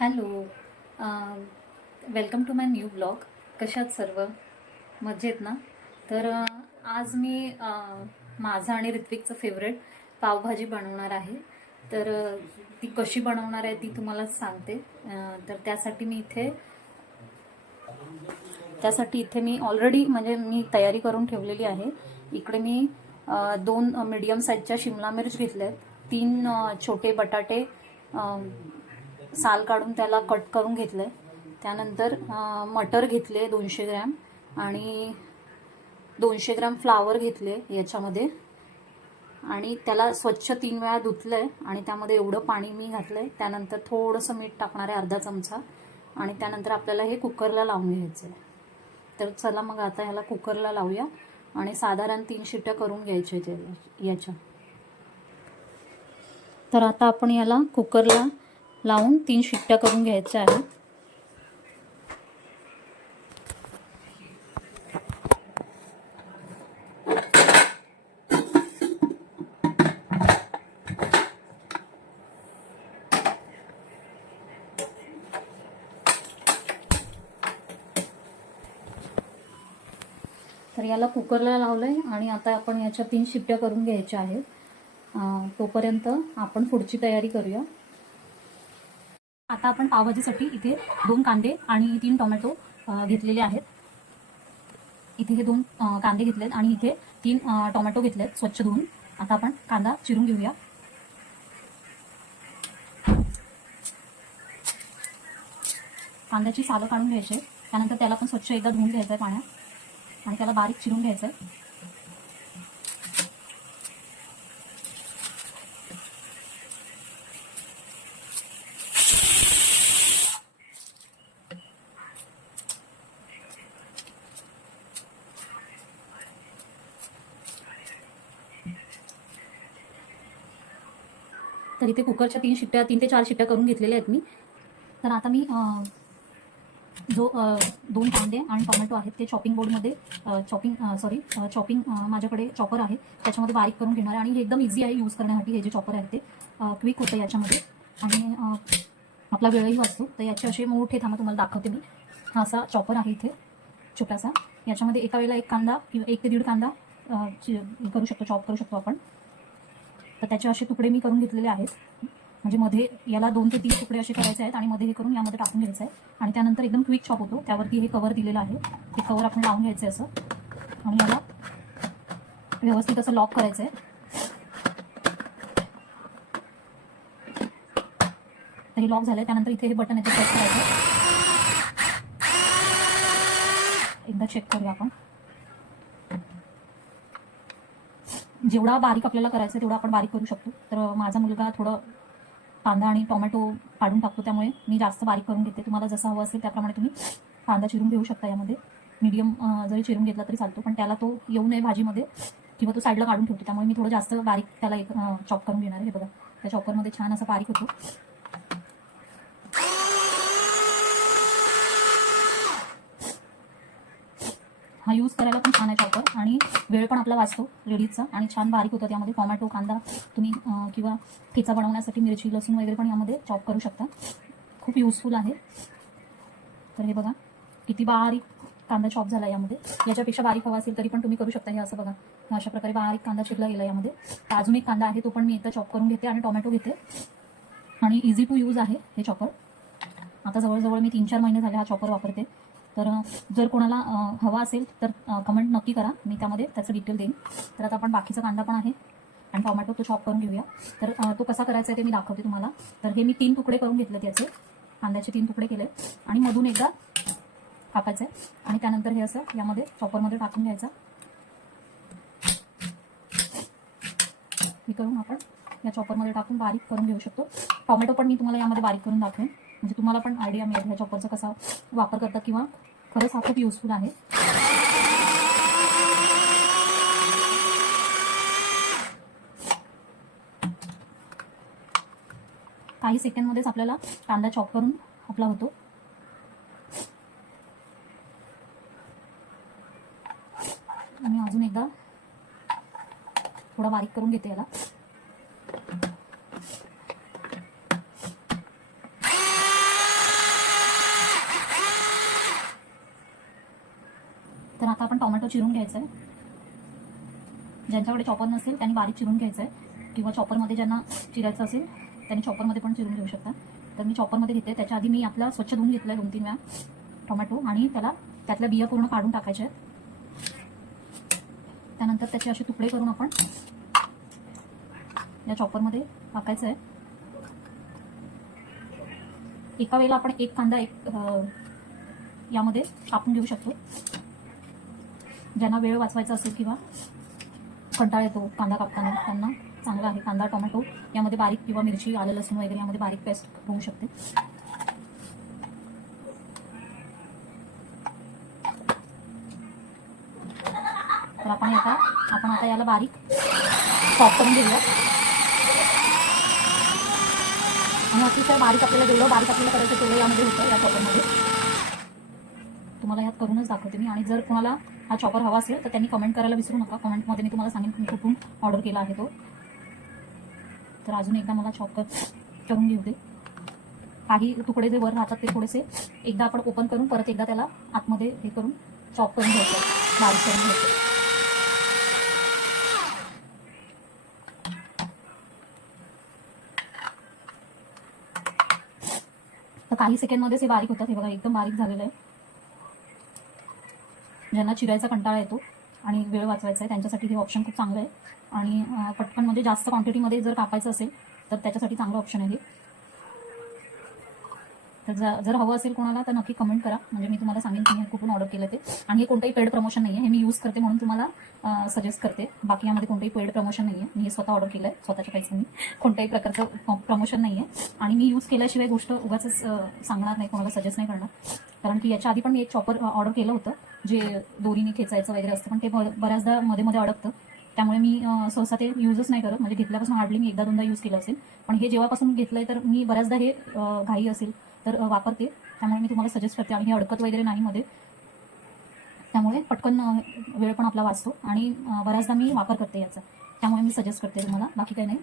Hello, welcome to my new blog. कशात सर्व मजेत ना? तर आज मी माझं आणि ऋत्विकचं फेवरेट पावभाजी बनवणार आहे. तर ती कशी बनवणार आहे ती तुम्हाला सांगते. तर त्यासाठी इथे मी ऑलरेडी म्हणजे मी तयारी करून ठेवलेली आहे. इकडे मी 2 मीडियम साईजच्या शिमला मिर्च घेतल्यात, 3 छोटे बटाटे साल काढून त्याला कट करून घेतलंय. त्यानंतर मटर घेतले 200 ग्रॅम आणि 200 ग्रॅम फ्लावर घेतले याच्यामध्ये, आणि त्याला स्वच्छ 3 वेळा धुतलंय आणि त्यामध्ये एवढं पाणी मी घातलंय. त्यानंतर थोडंसं मीठ टाकणार आहे, अर्धा चमचा, आणि त्यानंतर आपल्याला हे कुकरला लावून घ्यायचं आहे. तर चला मग आता ह्याला कुकरला लावूया आणि साधारण 3 शिट्ट्या करून घ्यायच्या याच्या. तर आता आपण याला कुकरला लावून 3 शिट्ट्या करून घ्यायच्या आहेत. तर याला कुकरला लावलंय आणि आता आपण याच्या 3 शिट्ट्या करून घ्यायच्या आहेत. तोपर्यंत आपण पुढची तयारी करूया. आता आपण पावभाजीसाठी इथे 2 कांदे आणि 3 टोमॅटो घेतलेले आहेत. इथे हे 2 कांदे घेतलेत आणि इथे 3 टोमॅटो घेतलेत स्वच्छ धुवून. आता आपण कांदा चिरून घेऊया. कांद्याची सालं काढून घ्यायची, त्यानंतर त्याला पण स्वच्छ एकदा धुवून घ्यायचं आहे पाण्यात आणि त्याला बारीक चिरून घ्यायचं आहे. तर इथे कुकरच्या 3 ते 4 शिट्ट्या करून घेतलेल्या आहेत मी. तर आता मी जो 2 कांदे आणि टोमॅटो आहेत ते चॉपिंग बोर्डमध्ये चॉपिंग माझ्याकडे चॉपर आहे त्याच्यामध्ये बारीक करून घेणार आहे. आणि हे एकदम इझी आहे यूज करण्यासाठी. हे जे चॉपर आहे ते क्विक होतं याच्यामध्ये आणि आपला वेळही वाचतो. तर याचे असे मोठे थांबा तुम्हाला दाखवते मी. हा असा चॉपर आहे इथे छोटासा. याच्यामध्ये एका वेळेला 1 कांदा किंवा 1 ते 1.5 कांदा करू शकतो, चॉप करू शकतो आपण. तर त्याचे असे तुकडे मी करून घेतलेले आहेत. म्हणजे मध्ये याला 2 ते 3 तुकडे असे करायचे आहेत आणि मध्ये हे करून यामध्ये टाकून घ्यायचं आहे. आणि त्यानंतर एकदम क्विक चॉप होतो. त्यावरती हे कवर दिलेलं आहे. हे कवर आपण लावून घ्यायचं आहे असं आणि याला व्यवस्थित असं लॉक करायचं आहे. तर हे लॉक झालंय. त्यानंतर इथे हे बटन याचं प्रेस करायचं. एकदा चेक करूया आपण. जेवढा बारीक आपल्याला करायचं आहे तेवढा आपण बारीक करू शकतो. तर माझा मुलगा थोडं कांदा आणि टोमॅटो काढून टाकतो, त्यामुळे मी जास्त बारीक करून घेते. तुम्हाला जसं हवं असेल त्याप्रमाणे तुम्ही कांदा चिरून घेऊ शकता. यामध्ये मीडियम जरी चिरून घेतला तरी चालतो, पण त्याला तो येऊ नये भाजीमध्ये किंवा तो साईडला काढून ठेवतो. त्यामुळे मी थोडं जास्त बारीक त्याला एक चॉप करून घेणार आहे. हे बघा, त्या चॉपरमध्ये छान असा बारीक होतो. हा यूज करायला पण छान आहे चॉपर आणि वेळ पण आपला वाचतो लेडीजचा आणि छान बारीक होतं. त्यामध्ये टोमॅटो, कांदा तुम्ही किंवा ठेचा बनवण्यासाठी मिरची, लसूण वगैरे पण यामध्ये चॉप करू शकता. खूप युजफुल आहे. तर हे बघा किती बारीक कांदा चॉप झाला यामध्ये. याच्यापेक्षा बारीक हवा असेल तरी पण तुम्ही करू शकता. हे असं बघा, अशा प्रकारे बारीक कांदा चिरला गेला यामध्ये. तर अजून एक कांदा आहे तो पण मी एकदा चॉप करून घेते आणि टोमॅटो घेते. आणि इझी टू यूज आहे हे चॉपर. आता जवळजवळ मी 3-4 महिने झाले हा चॉपर वापरते. तर जर कोणाला हवा असेल तर कमेंट नक्की करा, मी त्यामध्ये त्याचं डिटेल देईन. तर आता आपण बाकीचा कांदा पण आहे आणि टोमॅटो तो चॉप करून घेऊया. तर तो कसा करायचा आहे ते मी दाखवते तुम्हाला. तर हे मी 3 तुकडे करून घेतले, त्याचे कांद्याचे 3 तुकडे केले आणि मधून एकदा कापायचं आहे आणि त्यानंतर हे असं यामध्ये चॉपरमध्ये टाकून घ्यायचं. हे करून आपण या चॉपरमध्ये टाकून बारीक करून घेऊ शकतो. टोमॅटो पण मी तुम्हाला यामध्ये बारीक करून दाखवेन, म्हणजे तुम्हाला पण आयडिया मिळेल ह्या चॉपरचा कसा वापर करतात किंवा खरंच हा खूप युजफुल आहे. काही सेकंडमध्येच आपल्याला कांदा चॉप करून आपला होतो. आणि अजून एकदा थोडा बारीक करून घेते याला. तर आता आपण टोमॅटो चिरून घ्यायचं आहे. ज्यांच्याकडे चॉपर नसेल त्यांनी बारीक चिरून घ्यायचं आहे, किंवा चॉपरमध्ये ज्यांना चिरायचं असेल त्यांनी चॉपरमध्ये पण चिरून घेऊ शकता. तर मी चॉपरमध्ये घेते. त्याच्या आधी मी आपला स्वच्छ धुवून घेतलं आहे 2-3 वेळा टोमॅटो, आणि त्याला त्यातल्या बिया पूर्ण काढून टाकायच्या आहेत. त्यानंतर त्याचे असे तुकडे करून आपण या चॉपरमध्ये टाकायचं आहे. एका वेळेला आपण एक कांदा यामध्ये कापून घेऊ शकतो. ज्यांना वेळ वाचवायचा असेल किंवा कंटाळा येतो कांदा कापताना त्यांना चांगला आहे कांदा टोमॅटो. यामध्ये बारीक किंवा मिरची, आलं लसूण वगैरे यामध्ये बारीक पेस्ट होऊ शकते. तर आपण आता याला बारीक चॉप करून घेऊया. आणि अतिशय बारीक आपल्याला जेवढं बारीक आपल्याला करायचं तेवढं यामध्ये होतं या चॉपरमध्ये. तुम्हाला यात करूनच दाखवते मी. आणि जर कोणाला हा चॉपर हवा असेल तर त्यांनी कमेंट करायला विसरू नका. कमेंटमध्ये मी तुम्हाला सांगेन की कुठून ऑर्डर केला आहे तो. तर अजून एकदा मला चॉप करून घेऊ दे. काही तुकडे जे वर राहतात ते थोडेसे एकदा आपण ओपन करून परत एकदा त्याला आतमध्ये हे करून चॉप करून घ्यायचं, बारीक करून घ्यायचं. तर काही सेकंडमध्येच हे बारीक होतात. हे बघा एकदम बारीक झालेलं आहे. ज्यांना चिरायचा कंटाळा येतो आणि वेळ वाचवायचा आहे त्यांच्यासाठी हे ऑप्शन खूप चांगलं आहे. आणि पटकन म्हणजे जास्त क्वांटिटीमध्ये जर कापायचं असेल तर त्याच्यासाठी चांगलं ऑप्शन आहे. तर जर हवं असेल कोणाला तर नक्की कमेंट करा, म्हणजे मी तुम्हाला सांगेन की मी कुठून ऑर्डर केलं ते. आणि हे कोणतंही पेड प्रमोशन नाही आहे, हे मी यूज करते म्हणून तुम्हाला सजेस्ट करते. बाकी यामध्ये कोणतंही पेड प्रमोशन नाही आहे. मी हे स्वतः ऑर्डर केलं आहे स्वतःच्या पैशांनी. कोणत्याही प्रकारचं प्रमोशन नाही आहे. आणि मी यूज केल्याशिवाय गोष्ट उगाच सांगणार नाही, कोणाला सजेस्ट नाही करणार. कारण की याच्या आधी पण मी एक चॉपर ऑर्डर केलं होतं जे दोरीने खेचायचं वगैरे असतं, पण ते बऱ्याचदा मध्ये अडकतं. त्यामुळे मी सहसा ते यूजच नाही करत. म्हणजे घेतल्यापासून हार्डली मी 1-2दा यूज केलं असेल. पण हे जेव्हापासून घेतलंय तर मी बऱ्याचदा हे घाई असेल तर वापरते. त्यामुळे मी तुम्हाला सजेस्ट करते. आणि हे अडकत वगैरे नाही मध्ये, त्यामुळे पटकन वेळ पण आपला वाचतो. आणि बऱ्याचदा मी वापर करते याचा, त्यामुळे मी सजेस्ट करते तुम्हाला, बाकी काही नाही.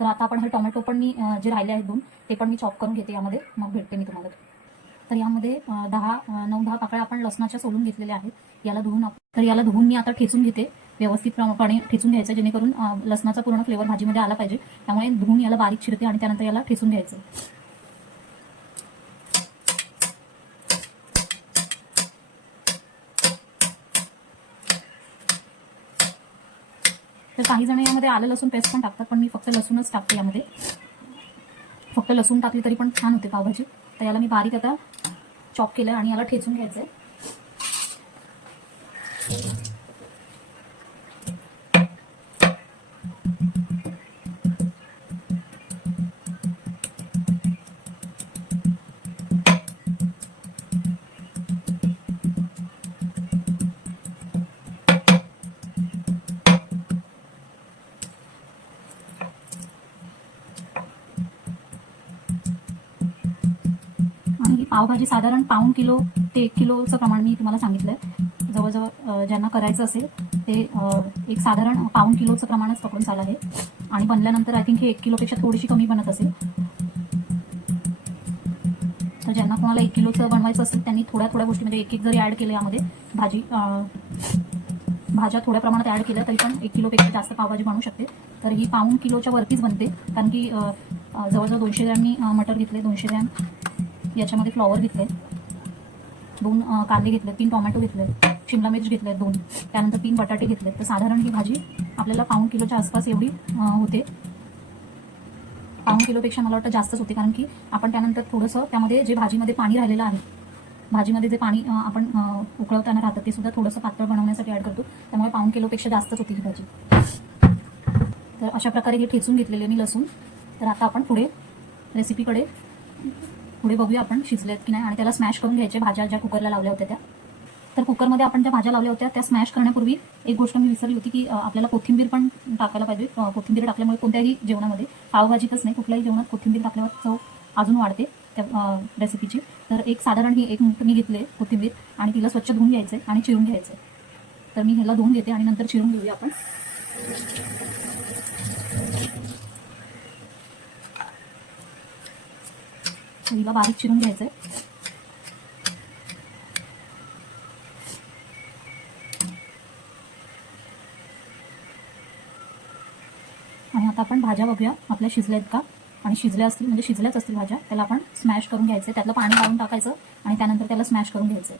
तर आता आपण हे टोमॅटो पण मी जे राहिले आहेत 2 ते पण मी चॉप करून घेते यामध्ये, मग भेटते मी तुम्हाला. तर यामध्ये 9-10 पाकळ्या आपण लसणाच्या सोलून घेतलेल्या आहेत. याला धुवून मी आता ठेचून घेते. व्यवस्थितपणे ठेचून घ्यायचं जेणेकरून लसणाचा पूर्ण फ्लेवर भाजीमध्ये आला पाहिजे. त्यामुळे धुवून याला बारीक चिरते आणि त्यानंतर याला ठेचून घ्यायचं. तर काही जण यामध्ये आलं लसूण पेस्ट पण टाकतात, पण मी फक्त लसूणच टाकते यामध्ये. फक्त लसूण टाकली तरी पण छान होते पावभाजी. तर याला मी बारीक आता चॉप केलं आणि याला ठेचून घ्यायचंय. पावभाजी साधारण पाऊण किलो ते 1 किलोचं प्रमाण मी तुम्हाला सांगितलंय. जवळजवळ ज्यांना करायचं असेल ते एक साधारण पाऊण किलोचं प्रमाणच पकडून चाल आहे. आणि बनल्यानंतर आय थिंक हे 1 किलोपेक्षा थोडीशी कमी बनत असेल. तर ज्यांना कोणाला 1 किलोचं बनवायचं असेल त्यांनी थोड्या गोष्टी म्हणजे एक जरी ॲड केलं यामध्ये भाज्या थोड्या प्रमाणात ॲड केल्या तरी पण 1 किलोपेक्षा जास्त पावभाजी बनवू शकते. तर ही पाऊण किलोच्या वरतीच बनते, कारण की जवळजवळ 200 ग्रॅम मी मटर घेतले, 200 ग्रॅम याच्यामध्ये फ्लॉवर घेतले, 2 कांदे घेतले, 3 टोमॅटो घेतले, शिमला मिर्च घेतले 2, त्यानंतर 3 बटाटे घेतले. तर साधारण ही भाजी आपल्याला पाऊण किलोच्या आसपास एवढी होते. पाऊण किलोपेक्षा मला वाटतं जास्तच होते, कारण की आपण त्यानंतर थोडंसं त्यामध्ये जे भाजीमध्ये पाणी राहिलेलं आहे, भाजीमध्ये जे पाणी आपण उकळवताना राहतं ते सुद्धा थोडंसं पातळ बनवण्यासाठी ॲड करतो. त्यामुळे पाऊण किलोपेक्षा जास्तच होती ही भाजी. तर अशा प्रकारे हे ठेचून घेतलेले मी लसूण. तर आता आपण रेसिपीकडे बघूया आपण शिजलेत की नाही. आणि त्याला स्मॅश करून घ्यायचे भाज्या ज्या कुकरला लावल्या होत्या त्या. तर कुकरमध्ये आपण ज्या भाज्या लावल्या होत्या त्या स्मॅश करण्यापूर्वी एक गोष्ट मी विसरली होती की आपल्याला कोथिंबीर पण टाकायला पाहिजे. कोथिंबीर टाकल्यामुळे कोणत्याही जेवणामध्ये, पावभाजीतच नाही कुठल्याही जेवणात कोथिंबीर टाकल्यावर चव अजून वाढते त्या रेसिपीची. तर एक साधारण ही 1 मुठ मी घेतले कोथिंबीर आणि तिला स्वच्छ धुवून घ्यायचं आणि चिरून घ्यायचं. तर मी ह्याला धुवून घेते आणि नंतर चिरून घेऊया आपण. हिला बारीक चिरून घ्यायचंय. आणि आता आपण भाज्या बघूया आपल्या शिजल्या आहेत का, आणि शिजल्या असतील म्हणजे शिजल्याच असतील भाज्या, त्याला आपण स्मॅश करून घ्यायचं, त्यातलं पाणी काढून टाकायचं आणि त्यानंतर त्याला स्मॅश करून घ्यायचं.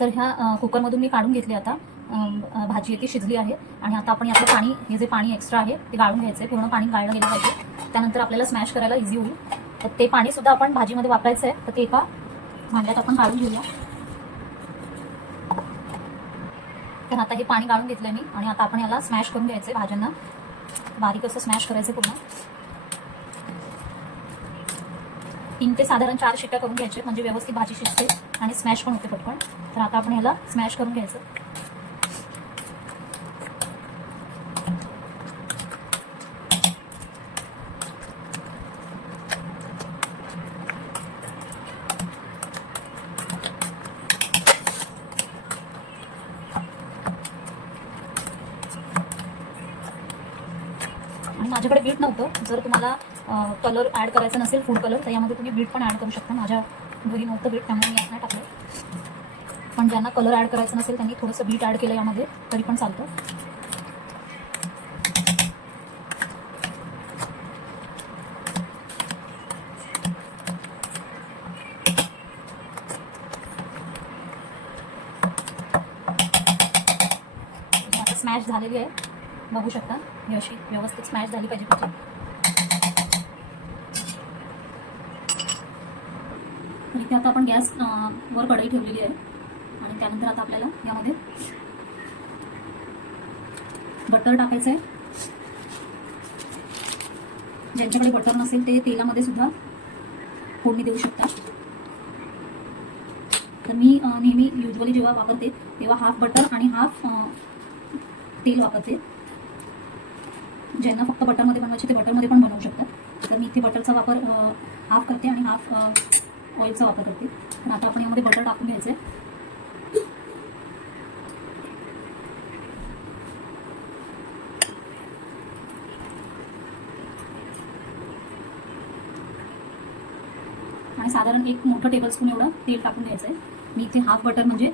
तर ह्या कुकरमधून मी काढून घेतली आता भाजी आहे ती शिजली आहे. आणि आता आपण यातलं पाणी, हे जे पाणी एक्स्ट्रा आहे ते गाळून घ्यायचं आहे, पूर्ण पाणी गाळलं गेलं पाहिजे, त्यानंतर आपल्याला स्मॅश करायला इझी होईल. तर ते पाणीसुद्धा आपण भाजीमध्ये वापरायचं आहे, तर ते एका भांड्यात आपण काढून घेऊया. तर आता हे पाणी गाळून घेतलंय मी, आणि आता आपण याला स्मॅश करून घ्यायचंय, भाज्यांना बारीक असं स्मॅश करायचं पूर्ण. 3 ते साधारण 4 शिट्ट्या करून घ्यायचे, म्हणजे व्यवस्थित भाजी शिजते आणि स्मॅश पण होते पटकन. तर आता आपण याला स्मॅश करून घ्यायचं. आणि माझ्याकडे बीट नव्हतं, जर तुम्हाला कलर ॲड करायचा नसेल फूड कलर, तर यामध्ये तुम्ही बीट पण ॲड करू शकता. माझ्या घरी नव्हतं बीट, त्यामुळे मी यात नाही टाकलं. पण ज्यांना कलर ॲड करायचा नसेल त्यांनी थोडंसं बीट ॲड केलं यामध्ये तरी पण चालतं. आता स्मॅश झालेली आहे, बघू शकता, ही अशी व्यवस्थित स्मॅश झाली पाहिजे भाजी. इथे आता आपण गॅस वर कढई ठेवलेली आहे, आणि त्यानंतर आता आपल्याला यामध्ये बटर टाकायचं आहे. ज्यांच्याकडे बटर नसेल ते तेलामध्ये सुद्धा फोडणी देऊ शकता. तर मी नेहमी युजली जेव्हा वापरते तेव्हा हाफ बटर आणि हाफ तेल वापरते. ज्यांना फक्त बटरमध्ये बनवायचे ते बटरमध्ये पण बनवू शकतात. तर मी इथे बटरचा वापर हाफ करते आणि हाफ ऑइलचा वापर करते. तर आता आपण यामध्ये बटर टाकून घ्यायचं आहे. आणि साधारण 1 मोठं टेबलस्पून एवढं तेल टाकून घ्यायचं आहे. मी इथे हाफ बटर म्हणजे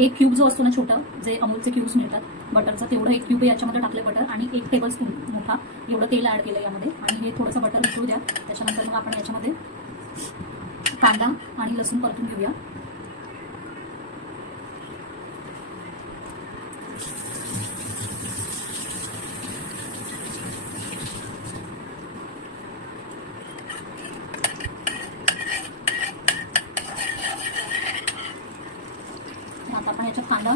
1 क्यूब जो असतो ना छोटा, जे अमूलचे क्यूब्स मिळतात बटरचा, तेवढं 1 क्यूब याच्यामध्ये टाकले बटर, आणि 1 टेबलस्पून मोठा एवढं तेल ॲड केलं यामध्ये. आणि हे थोडंसं बटर उकळू द्या. त्याच्यानंतर मग आपण याच्यामध्ये कांदा आणि लसूण परतून घेऊया. आता आपण याच्यात कांदा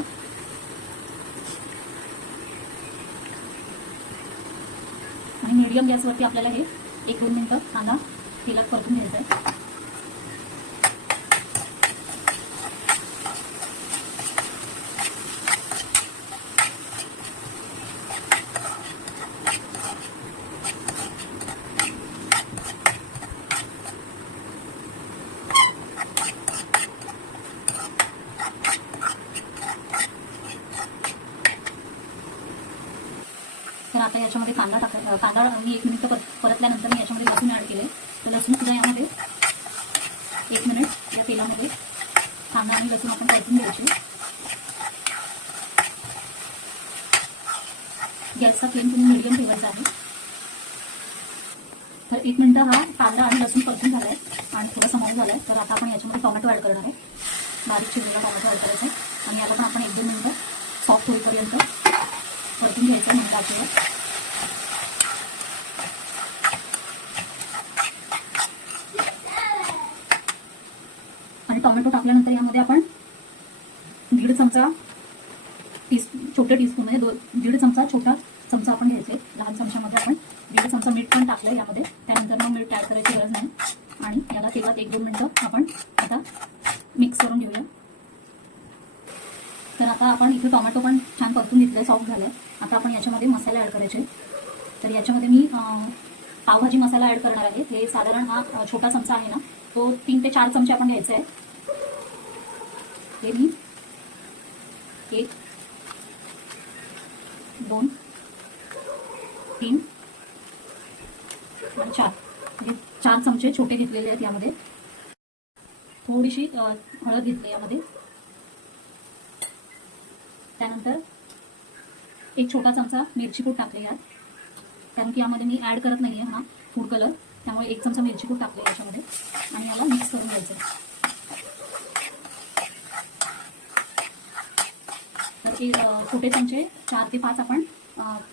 आणि मीडियम गॅसवरती आपल्याला हे 1-2 मिनिटं कांदा तेलात परतून घ्यायचा आहे. तर आता याच्यामध्ये कांदा मी 1 मिनिट परतल्यानंतर मी याच्यामध्ये लसूण ॲड केले. तर लसूण सुद्धा यामध्ये 1 मिनिट या तेलामध्ये कांदा आणि लसूण आपण परतून घ्यायचे. गॅसचा फ्लेम तुम्ही मीडियम ठेवायचा आहे. तर 1 मिनिट हा कांदा आणि लसूण परतून झाला आहे आणि थोडासा मऊ झाला आहे. तर आता आपण याच्यामध्ये टोमॅटो ॲड करणार आहे. बारीक चिरलेला टोमॅटो ॲड करायचा आहे, आणि याला पण आपण 1-2 मिनिटं सॉफ्ट होईपर्यंत परतून घ्यायचं आहे. आपल्याला आणि टोमॅटो टाकल्यानंतर यामध्ये आपण 1.5 चमचा छोटे टीस्पून म्हणजे 1.5 चमचा छोटा चमचा आपण घ्यायचे. लहान चमच्यामध्ये आपण 1.5 चमचा मीठ पण टाकलं यामध्ये. त्यानंतर मग मीठ ॲड करायची गरज नाही. आणि याला तेलात 1-2 मिनिटं आपण आता मिक्स करून घेऊया. तर आता आपण इथे टोमॅटो पण छान परतून घेतले, सॉफ्ट झाले. आता आपण याच्यामध्ये मसाले ॲड करायचे. तर याच्यामध्ये मी पावभाजी मसाला ॲड करणार आहे. हे साधारण हा छोटा चमचा आहे ना, तो 3 ते 4 चमचे आपण घ्यायचे आहे. हे मी 1, 2, 3 आणि 4 म्हणजे 4 चमचे छोटे घेतलेले आहेत. यामध्ये थोडीशी हळद घेतली यामध्ये. त्यानंतर एक छोटा चमचा मिरची पूड टाकले यात, कारण की यामध्ये मी ॲड करत नाही आहे हा फूड कलर, त्यामुळे एक चमचा मिरची पूड टाकले याच्यामध्ये आणि याला मिक्स करून घ्यायचं. तर ते छोटे चमचे 4 ते 5 आपण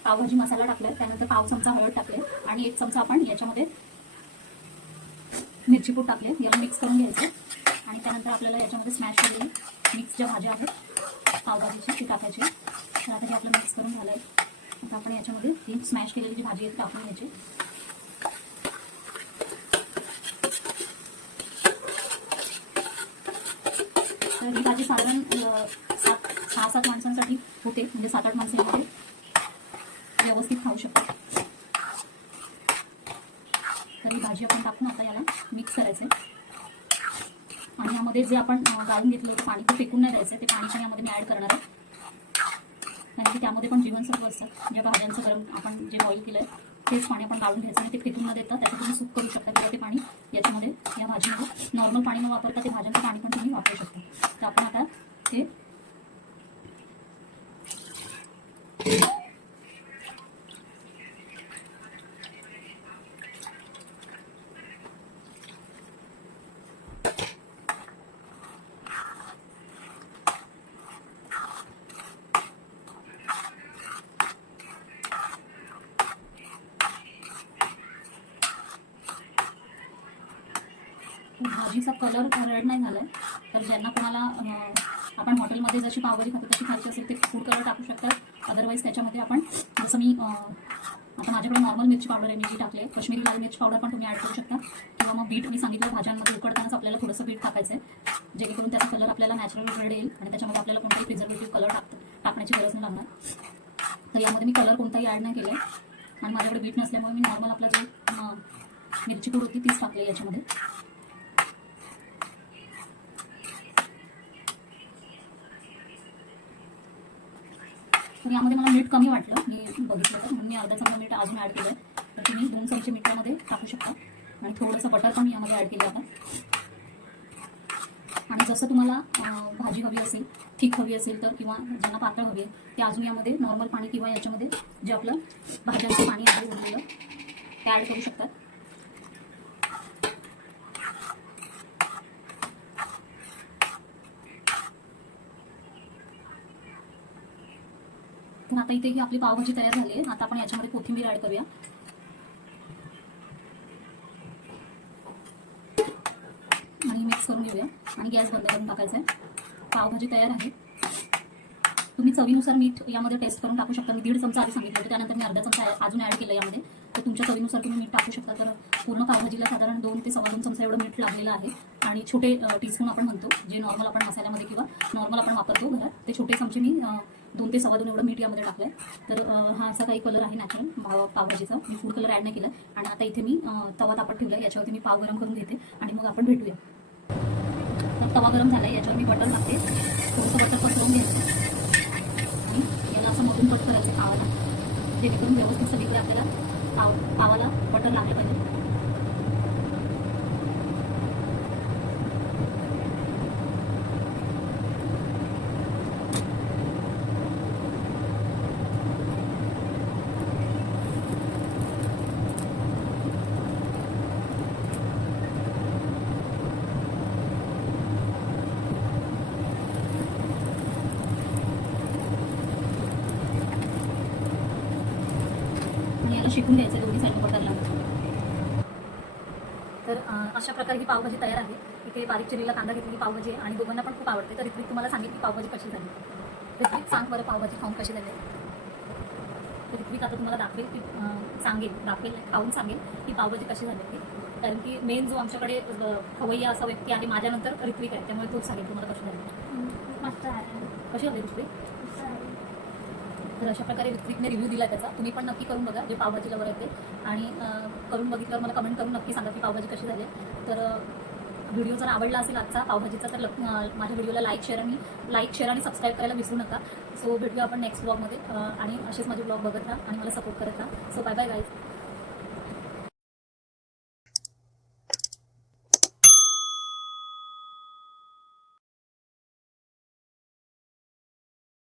पावभाजी मसाला टाकले, त्यानंतर पाव चमचा हळद टाकले आणि एक चमचा आपण याच्यामध्ये मिरची पूड टाकले. याला मिक्स करून घ्यायचं आणि त्यानंतर आपल्याला याच्यामध्ये स्मॅश केलेली मिक्स ज्या भाज्या आहेत पावभाजीची ती टाकायची. तर आता हे आपलं मिक्स करून झालं आहे. आता आपण याच्यामध्ये ही स्मॅश केलेली जी भाजी आहे टाकून घ्यायची. तर ही भाजी साधारण 6-7 माणसांसाठी होते, म्हणजे 7-8 माणसं यामध्ये व्यवस्थित खाऊ शकतात. तर ही भाजी आपण टाकून आता याला मिक्स करायचं आहे आणि यामध्ये जे आपण गाळून घेतलं होतं पाणी ते फेकून नाही द्यायचं. ते पाणी पण यामध्ये मी ॲड करणार आहे, कारण की त्यामध्ये पण जीवनसत्व असतात. ज्या भाज्यांचं गरम आपण जे बॉईल केलं आहे तेच पाणी आपण गाळून घ्यायचं आणि ते फेकून न देता त्याचं तुम्ही सूप करू शकता किंवा ते पाणी याच्यामध्ये या भाजीमध्ये नॉर्मल पाणी न वापरता ते भाज्यांचं पाणी पण तुम्ही वापरू शकता. तर आपण आता ते भाजीचा कलर रेड नाही झाला आहे. तर ज्यांना कोणाला आपण हॉटेलमध्ये जशी पावभाजी खातो तशी खायची असेल ते फूड कलर टाकू शकतात. अदरवाईज त्याच्यामध्ये आपण जसं मी आता माझ्याकडे नॉर्मल मिरची पावडर आहे, मी जी टाकली आहे. कश्मीरी लाल मिरची पावडर पण तुम्ही ॲड करू शकता किंवा मग बीट मी सांगितलं भाज्यांमध्ये उकडतानाच आपल्याला थोडंसं बीट टाकायचं आहे, जेणेकरून त्याचा कलर आपल्याला नॅचरल रेड येईल आणि त्याच्यामध्ये आपल्याला कोणताही प्रिझर्वेटिव्ह कलर टाकण्याची गरज नाही लागणार. तर यामध्ये मी कलर कोणताही ॲड नाही केला आहे आणि माझ्याकडे बीट नसल्यामुळे मी नॉर्मल आपला जो मिरची पूड होती तीच टाकली याच्यामध्ये. तर यामध्ये मला मीठ कमी वाटलं, मी बघितलं तर म्हणून मी अर्धा चमचा मीठ अजून ॲड केलं. तर तुम्ही 2 चमचे मीठामध्ये टाकू शकता आणि थोडंसं बटर पण यामध्ये ॲड केलं आपण. आणि जसं तुम्हाला भाजी हवी असेल, थिक हवी असेल तर किंवा ज्यांना पातळ हवी आहे ते अजून यामध्ये नॉर्मल पाणी किंवा याच्यामध्ये जे आपलं भाज्यांचं पाणी आहे उरलेलं ते ॲड करू शकतात. तर आता इथे ही आपली पावभाजी तयार झाली आहे. आता आपण याच्यामध्ये कोथिंबीर ॲड करूया आणि मिक्स करून घेऊया आणि गॅस बंद करून टाकायचा आहे. पावभाजी तयार आहे. तुम्ही चवीनुसार मीठ यामध्ये टेस्ट करून टाकू शकता. मी 1.5 चमचा आधी सांगितलं होतं, त्यानंतर मी अर्धा चमचा अजून ॲड केलं यामध्ये. तर तुमच्या चवीनुसार तुम्ही मीठ टाकू शकता. तर पूर्ण पावभाजीला साधारण 2 ते 2.25 चमचा एवढं मीठ लागलेलं आहे आणि छोटे टीस्पून आपण म्हणतो जे नॉर्मल आपण मसाल्यामध्ये किंवा नॉर्मल आपण वापरतो घरात, ते छोटे चमचे मी 2 ते 2.25 एवढं मीठ यामध्ये टाकलं आहे. तर हा असा काही कलर आहे नॅचरल पावभाजीचा. मी फूड कलर ॲड नाही केला आणि आता इथे मी तवा तापत ठेवला आहे. याच्यावरती मी पाव गरम करून घेते आणि मग आपण भेटूया. तर तवा गरम झाला आहे, याच्यावर मी बटर टाकते. थोडंसं बटर पसरवून घ्यायचं आणि याला असं मधून कट करायचं पावाला, जेणेकरून व्यवस्थित सगळीकडे आपल्याला पावाला बटर लागलं पाहिजे. शिकून घ्यायचं दोन्ही साईड बटरला. तर अशा प्रकारे ही पावभाजी तयार आहे. इथे बारीक चिरीला कांदा घेतलेली पावभाजी आहे आणि दोघांना पण खूप आवडते. तर ऋत्विक तुम्हाला सांगेल की पावभाजी कशी झाली. ऋत्विक सांग बरं पावभाजी खाऊन कशी झाली. तर ऋत्विक आता तुम्हाला दाखवेल खाऊन सांगेल की पावभाजी कशी झाली होती. कारण की मेन जो आमच्याकडे खवय्या असा व्यक्ती आहे माझ्यानंतर ऋत्विक आहे, त्यामुळे तोच सांगेल तुम्हाला कशी झाली. कशी झाली ऋत्विक. तर अशा प्रकारे ऋत्विकने रिव्ह्यू दिला त्याचा. तुम्ही पण नक्की करून बघा जे पावभाजी लवर येते आणि करून बघितल्यावर मला कमेंट करून नक्की सांगा की पावभाजी कशी झाली. तर व्हिडिओ जर आवडला असेल आजचा पावभाजीचा तर माझ्या व्हिडिओला लाईक शेअर आणि सबस्क्राईब करायला विसरू नका. सो भेटूया आपण नेक्स्ट ब्लॉगमध्ये आणि असेच माझे ब्लॉग बघत राहा आणि मला सपोर्ट करत राहा. So bye bye guys.